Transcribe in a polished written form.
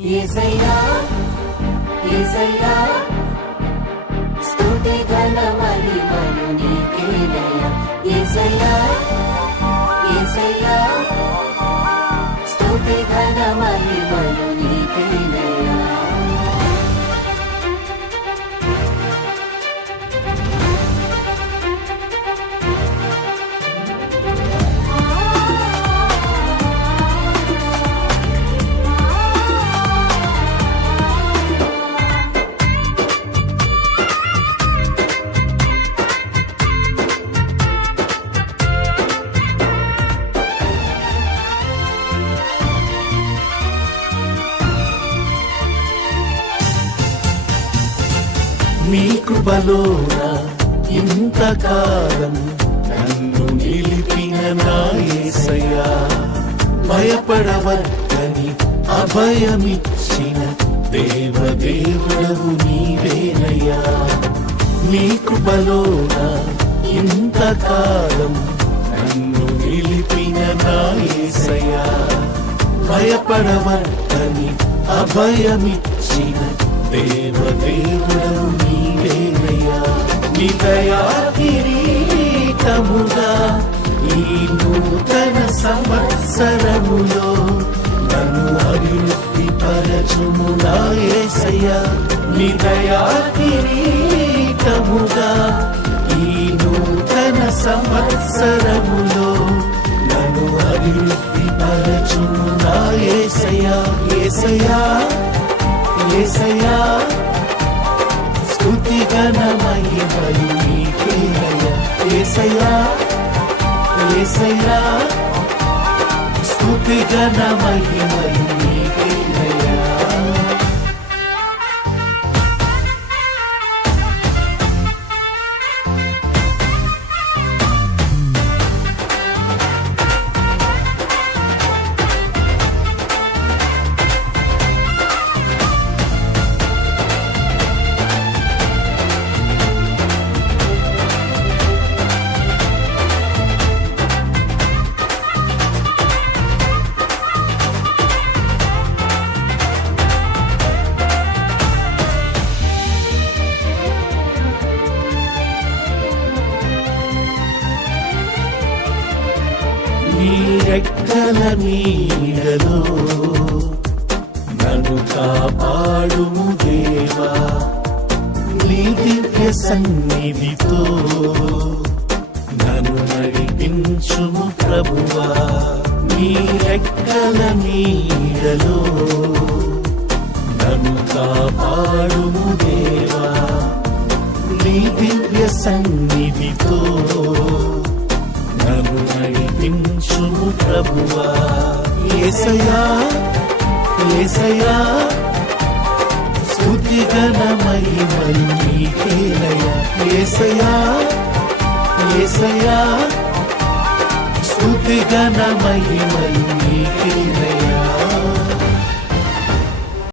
యేసయ్యా యేసయ్యా స్తుతి ఘన మహిమలు నీకేనయ్యా యేసయ్యా యేసయ్యా స్తుతి ఘన మహిమలు నీకేనయ్యా నీ కృపలోన ఇంతకాలం నన్ను నిలిపిన నా యేసయ్యా భయపడవద్దని అభయమిచ్చిన దేవదేవుడవు నీవేనయ్యా నీ కృపలోన ఇంతకాలం నన్ను నిలిపిన నా యేసయ్యా భయపడవద్దని అభయమిచ్చిన దేవదేవుడవు నీవేనయ్యా నీ దయా కిరీటముగా ఈ నూతన సంవత్సరములో నన్ను అభివృద్ధి పరచుము నా యేసయ్యా నీ దయా కిరీటముగా ఈ నూతన సంవత్సరములో నన్ను అభివృద్ధి పరచుము నా యేసయ్యా యేసయ్యా యేసయ్యా స్తుతి ఘన మహిమలు నీకేనయ్యా యేసయ్యా యేసయ్యా స్తుతి ఘన మహిమలు నీకేనయ్యా నీ రెక్కల నీడలో నన్ను కాపాడుము దేవా నీ దివ్య సన్నిధితో నన్ను నడిపించుము ప్రభువా నీ రెక్కల నీడలో నన్ను కాపాడుము దేవా నీ దివ్య సన్నిధితో నన్ను నడిపించుము ప్రభువా యేసయ్యా యేసయ్యా స్తుతి ఘన మహిమలు నీకేనయ్యా యేసయ్యా యేసయ్యా స్తుతి ఘన మహిమలు నీకేనయ్యా